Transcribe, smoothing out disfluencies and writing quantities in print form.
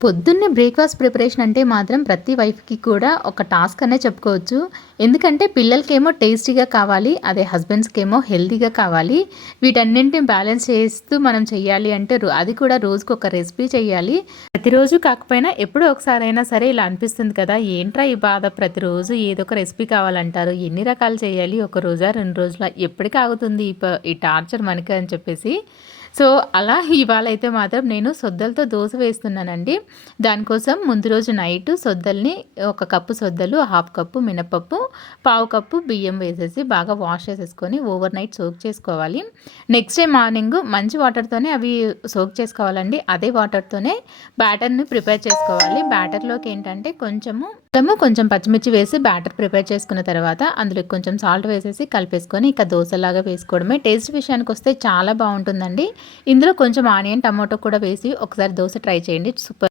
పొద్దున్నే breakfast preparation అంటే మాత్రం ప్రతి వైఫ్‌కి కూడా ఒక టాస్క్ అనే చెప్పుకోవచ్చు. ఎందుకంటే పిల్లలకేమో టేస్టీగా కావాలి. అదే హస్బెండ్స్‌కేమో హెల్తీగా కావాలి. వీటన్నింటిని బ్యాలెన్స్ చేస్తూ మనం చెయ్యాలి అంటే అది కూడా రోజుకొక రెసిపీ చెయ్యాలి. ప్రతిరోజు కాకపోయినా ఎప్పుడో ఒకసారైనా సరే ఇలా అనిపిస్తుంది కదా! ఏంట్రా ఈ బాధ, ప్రతిరోజు ఏదో ఒక రెసిపీ కావాలంటారు. ఎన్ని రకాలు చేయాలి? ఒక రోజా? 2 రోజులా? ఎప్పటికి ఆగుతుంది ఈ టార్చర్ మనకి అని చెప్పేసి. సో, అలా ఇవాళైతే మాత్రం నేను సొద్దలతో దోస వేస్తున్నానండి. దానికోసం ముందు రోజు నైటు సొద్దల్ని, ఒక కప్పు సొద్దలు, హాఫ్ కప్పు మినపప్పు, పావు కప్పు బియ్యం వేసేసి బాగా వాష్ చేసేసుకొని ఓవర్ నైట్ సోక్ చేసుకోవాలి. నెక్స్ట్ డే మార్నింగ్ మంచి వాటర్‌తోనే అవి సోక్ చేసుకోవాలండి. అదే వాటర్‌తోనే బ్యాటర్‌ని ప్రిపేర్ చేసుకోవాలి. బ్యాటర్‌లోకి ఏంటంటే కొంచెం పచ్చిమిర్చి వేసి బ్యాటర్ ప్రిపేర్ చేసుకున్న తర్వాత అందులోకి కొంచెం సాల్ట్ వేసేసి కలిపేసుకొని ఇక దోసలాగా వేసుకోవడమే. టేస్ట్ విషయానికొస్తే చాలా బావుంటుందండి. ఇందులో కొంచెం ఆనియన్, టమాటో కూడా వేసి ఒకసారి దోస ట్రై చేయండి. సూపర్!